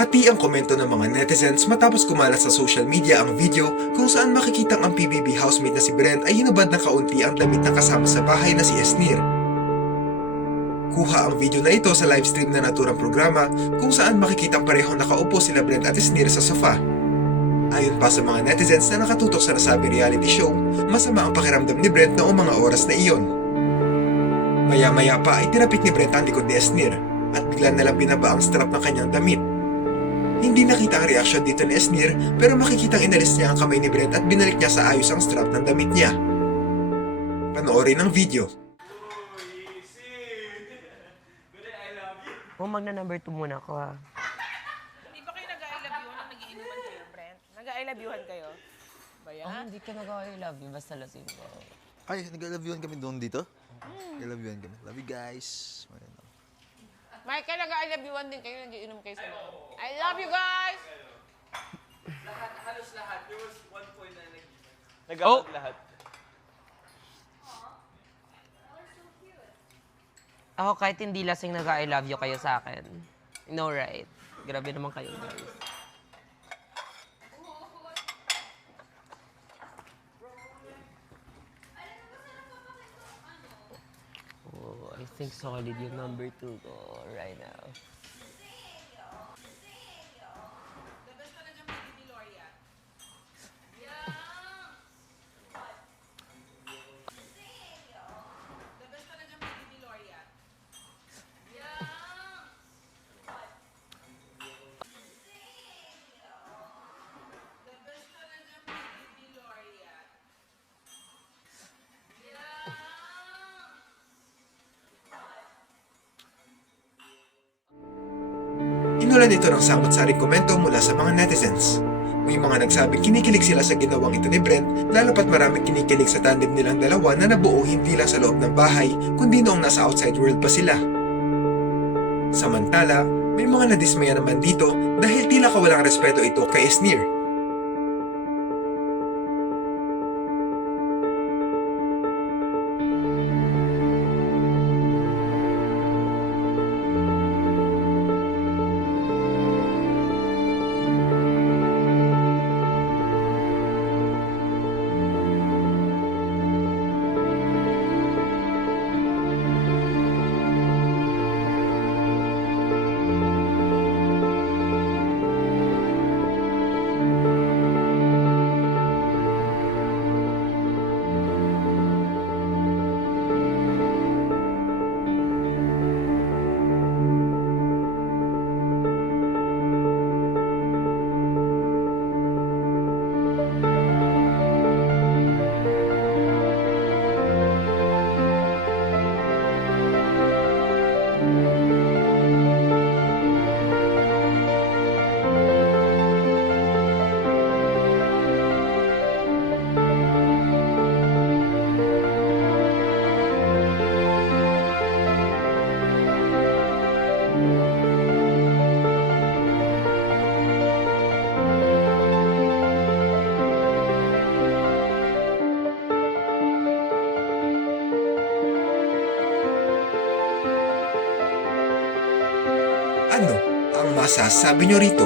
Hati ang komento ng mga netizens matapos kumalat sa social media ang video kung saan makikitang ang PBB housemate na si Brent ay hinubad na kaunti ang damit ng kasama sa bahay na si Esnir. Kuha ang video na ito sa livestream na naturang programa kung saan makikitang parehong nakaupo sila Brent at Esnir sa sofa. Ayon pa sa mga netizens na nakatutok sa nasabing reality show, masama ang pakiramdam ni Brent noong mga oras na iyon. Maya-maya pa ay tinapik ni Brent ang likod ni Esnir at bigla nalang binaba ang strap ng kanyang damit. Hindi nakita ang reaksyon dito ni Esnir pero makikitang inalis niya ang kamay ni Brent at binalik niya sa ayos ang strap ng damit niya. Panoorin ang video. Magna number 2 muna ako ha. Hindi ba kayo nag-I love you nung nagiinuman kayo, Brent? Nag-I love you-han kayo? Ba yan? Hindi ka nag-I love you, basta lasing ko. Ay, nag-love you kami doon dito? Nag-love you kami. Love you guys. Ayan. Michael, nag-I love you-han din kayo, nagiinom kayo sa loob. I love you guys! Halos lahat. There was one point na nag-out lahat. Ako kahit hindi lasing nag-I love you kayo sa akin. No, right? Grabe naman kayo, guys. Oh, I think solid yung number 2 ko right now. The best talaga Miggy ni Loria. The best talaga Miggy ni Loria. The best talaga Miggy ni Loria. Inulan ito ng samot-saring komento mula sa mga netizens. May mga nagsabing kinikilig sila sa ginawang ito ni Brent, lalo pat maraming kinikilig sa tandem nilang dalawa na nabuo hindi lang sa loob ng bahay, kundi noong nasa outside world pa sila. Samantala, may mga nadismaya naman dito dahil tila kawalang respeto ito kay Esnir. Ano ang masasabi nyo rito?